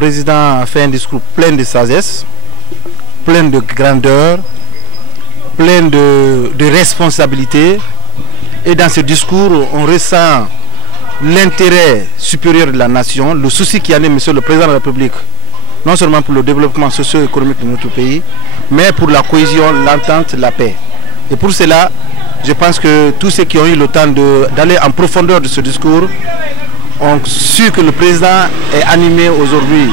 président a fait un discours plein de sagesse, plein de grandeur, plein de responsabilité. Et dans ce discours, on ressent l'intérêt supérieur de la nation, le souci qu'il y a, monsieur le président de la République, non seulement pour le développement socio-économique de notre pays, mais pour la cohésion, l'entente, la paix. Et pour cela, je pense que tous ceux qui ont eu le temps d'aller en profondeur de ce discours ont su que le président est animé aujourd'hui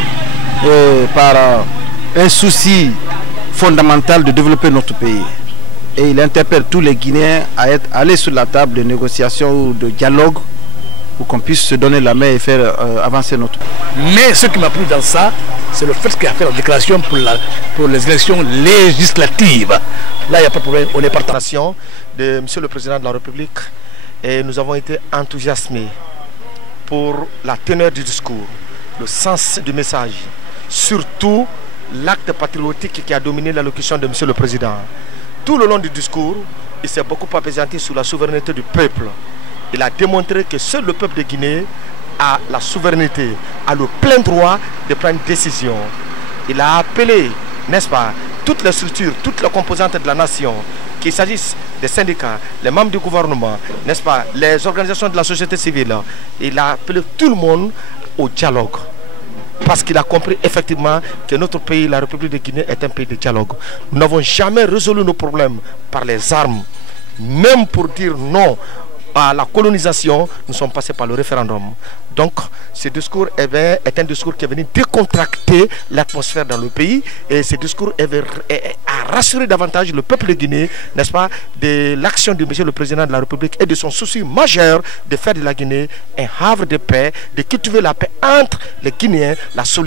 par un souci fondamental de développer notre pays. Et il interpelle tous les Guinéens à aller sur la table de négociation ou de dialogue pour qu'on puisse se donner la main et faire avancer notre pays. Mais ce qui m'a plu dans ça, c'est le fait qu'il a fait la déclaration pour les élections législatives. Là, il n'y a pas de problème, on est partant. De Monsieur le Président de la République, et nous avons été enthousiasmés pour la teneur du discours, le sens du message, surtout l'acte patriotique qui a dominé l'allocution de Monsieur le Président. Tout le long du discours, il s'est beaucoup appesanti sur la souveraineté du peuple. Il a démontré que seul le peuple de Guinée a la souveraineté, a le plein droit de prendre une décision. Il a appelé, n'est-ce pas, toutes les structures, toutes les composantes de la nation, qu'il s'agisse des syndicats, les membres du gouvernement, n'est-ce pas, les organisations de la société civile. Il a appelé tout le monde au dialogue. Parce qu'il a compris effectivement que notre pays, la République de Guinée, est un pays de dialogue. Nous n'avons jamais résolu nos problèmes par les armes. Même pour dire non à la colonisation, nous sommes passés par le référendum. Donc, ce discours est un discours qui est venu décontracter l'atmosphère dans le pays. Et ce discours a rassuré davantage le peuple de Guinée, n'est-ce pas, de l'action de M. le Président de la République et de son souci majeur de faire de la Guinée un havre de paix, de cultiver la paix entre les Guinéens, la solidarité.